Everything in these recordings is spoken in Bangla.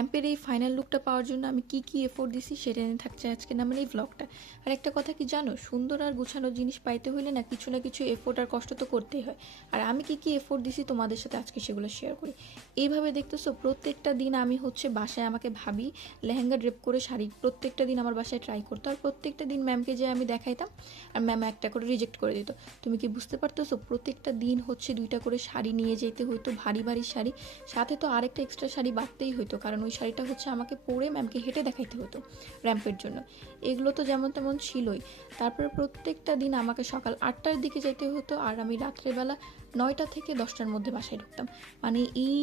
র্যাম্পের এই ফাইনাল লুকটা পাওয়ার জন্য আমি কি কি এফোর্ট দিছি সেটা নিয়ে থাকছে আজকে আমার এই ব্লগটা। আর একটা কথা কি জানো, সুন্দর আর গুছানো জিনিস পাইতে হইলে না কিছু এফোর্ট আর কষ্ট তো করতেই হয়। আর আমি কি কি এফোর্ট দিছি তোমাদের সাথে আজকে সেগুলো শেয়ার করি। এইভাবে দেখতেছো প্রত্যেকটা দিন আমি হচ্ছে বাসায় আমাকে ভাবি লেহেঙ্গা ড্রেপ করে শাড়ি প্রত্যেকটা দিন আমার বাসায় ট্রাই করতো, আর প্রত্যেকটা দিন ম্যামকে যে আমি দেখাইতাম আর ম্যাম একটা করে রিজেক্ট করে দিত। তুমি কি বুঝতে পারতেছো, প্রত্যেকটা দিন হচ্ছে 2টা করে শাড়ি নিয়ে যেতে হইতো, ভারী ভারী শাড়ি, সাথে তো আরেকটা এক্সট্রা শাড়ি বাড়তেই হইতো, কারণ ওই শাড়িটা হচ্ছে আমাকে পরে ম্যামকে হেঁটে দেখাইতে হতো র্যাম্পের জন্য। এগুলো তো যেমন তেমন ছিলই। তারপরে প্রত্যেকটা দিন আমাকে সকাল 8টার দিকে যেতে হতো, আর আমি রাত্রেবেলা 9টা থেকে 10টার মধ্যে বাসায় ঢুকতাম। মানে এই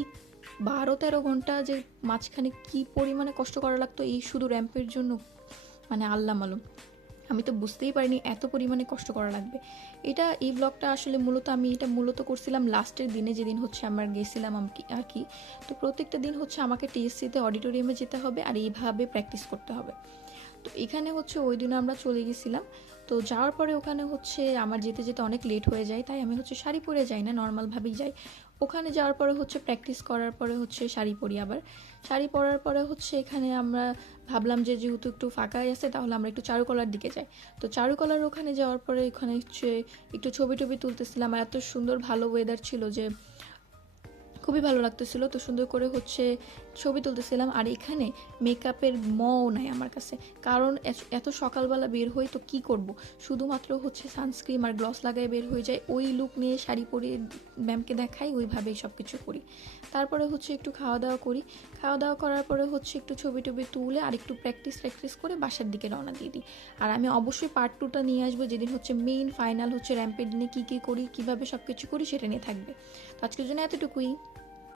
12-13 ঘন্টা যে মাঝখানে কি পরিমাণে কষ্ট করা লাগতো এই শুধু র্যাম্পের জন্য, মানে আল্লাহ মালুম। আমি তো বুঝতেই পারিনি এত পরিমাণে কষ্ট করা লাগবে। এই ব্লগটা আসলে আমি এটা মূলত করছিলাম লাস্টের দিনে, যেদিন হচ্ছে আমরা গেছিলাম আর কি। তো প্রত্যেকটা দিন হচ্ছে আমাকে টিএসসিতে অডিটোরিয়ামে যেতে হবে আর এইভাবে প্র্যাকটিস করতে হবে। তো এখানে হচ্ছে ওই দিন আমরা চলে গেছিলাম। তো যাওয়ার পরে ওখানে হচ্ছে আমার যেতে যেতে অনেক লেট হয়ে যায়, তাই আমি হচ্ছে শাড়ি পরে যাই না, নর্মালভাবেই যাই। ওখানে যাওয়ার পরে হচ্ছে প্র্যাকটিস করার পরে হচ্ছে শাড়ি পরি। আবার শাড়ি পরার পরে হচ্ছে এখানে আমরা ভাবলাম যে যেহেতু একটু ফাঁকাই আছে তাহলে আমরা একটু চারুকলার দিকে যাই। তো চারুকলার ওখানে যাওয়ার পরে এখানে হচ্ছে একটু ছবি টবি তুলতেছিলাম, আর এত সুন্দর ভালো ওয়েদার ছিল যে খুবই ভালো লাগতেছিল। তো সুন্দর করে হচ্ছে ছবি তুলতেছিলাম। আর এখানে মেকআপের নাই আমার কাছে, কারণ এত সকালবেলা বের হই তো কি করব, শুধুমাত্র হচ্ছে সানস্ক্রিন আর গ্লস লাগায় বের হয়ে যায়। ওই লুক নিয়ে শাড়ি পরে ম্যামকে দেখাই, ওইভাবেই সব কিছু করি। তারপরে হচ্ছে একটু খাওয়া দাওয়া করি, খাওয়া দাওয়া করার পরে হচ্ছে একটু ছবি টবি তুলে আর একটু প্র্যাকটিস করে বাসার দিকে রওনা দিয়ে দিই। আর আমি অবশ্যই পার্ট 2টা নিয়ে আসবো, যেদিন হচ্ছে মেইন ফাইনাল হচ্ছে র্যাম্পের দিনে কী কী করি, কীভাবে সব কিছু করি সেটা নিয়ে থাকবে। তো আজকের জন্য এতটুকুই।